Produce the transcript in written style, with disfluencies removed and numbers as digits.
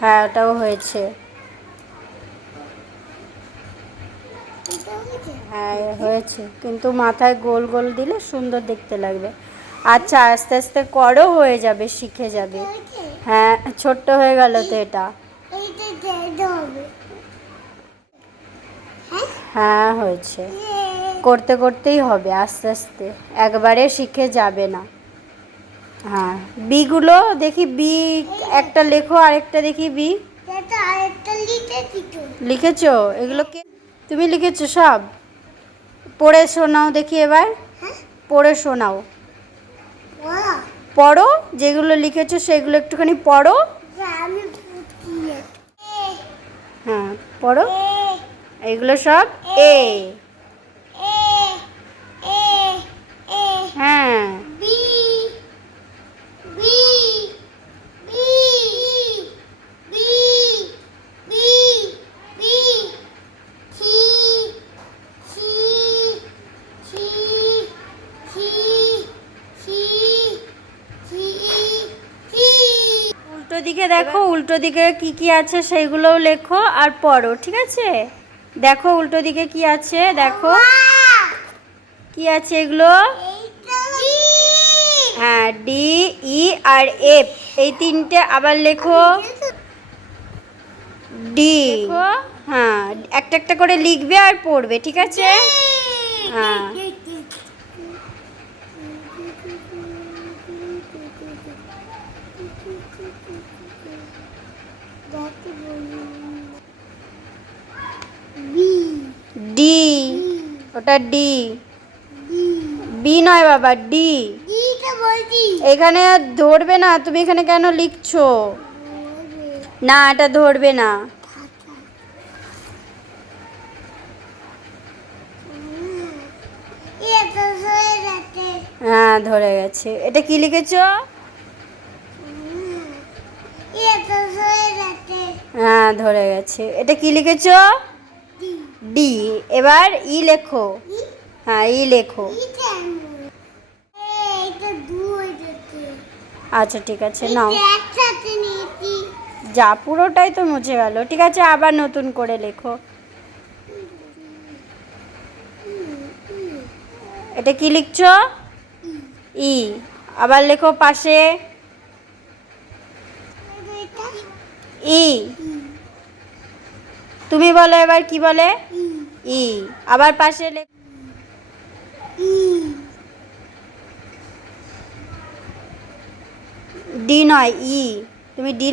হ্যাঁ, ওটাও হয়েছে। হ্যাঁ, হয়েছে, কিন্তু মাথায় গোল গোল দিলে সুন্দর দেখতে লাগবে। আচ্ছা, আস্তে আস্তে করো, হয়ে যাবে, শিখে যাবে। হ্যাঁ, ছোট্ট হয়ে গেল তো এটা। হ্যাঁ, হয়েছে। করতে করতেই হবে, আস্তে আস্তে, একবারে শিখে যাবে না। হ্যাঁ, বিগুলো দেখি, বি একটা লেখো, আরেকটা দেখি বি। লিখেছো? এগুলো কে তুমি লিখেছো সব? পড়ে শোনাও দেখি এবার। পড়ে শোনাও। পড়ো, যেগুলো লিখেছো সেগুলো একটুখানি পড়ো। হ্যাঁ, পড়ো। এগুলো সব এ। হ্যাঁ, উল্টো দিকে দেখো, উল্টো দিকে কি কি আছে সেইগুলোও লেখো আর পড়ো, ঠিক আছে? দেখো উল্টো দিকে কি আছে, দেখো কি আছে এগুলো। হ্যাঁ, ডি, ই আর এফ, এই তিনটে আবার লেখো। ডি। হ্যাঁ, একটা একটা করে লিখবে আর পড়বে, ঠিক আছে? হ্যাঁ, ডি, ওটা ডি। বি নয় বাবা, ডি। এখানে ধরবে না, তুমি এখানে কেন লিখছো? না, এটা ধরবে না। হ্যাঁ, ধরে গেছে। এটা কি লিখেছো? হ্যাঁ, ধরে গেছে। এটা কি লিখেছো? ডি। এবার ই লেখো। হ্যাঁ, ই লেখো। আচ্ছা, ঠিক আছে, নাও। যা, পুরোটাই তো মুছে গেল। ঠিক আছে, আবার নতুন করে লেখো। এটা কি লিখছো? ই। আবার লেখো পাশে। ই। তুমি বলো এবার কি বলে? ই। আবার পাশে লেখো। ডি নয়, ই। তুমি ডি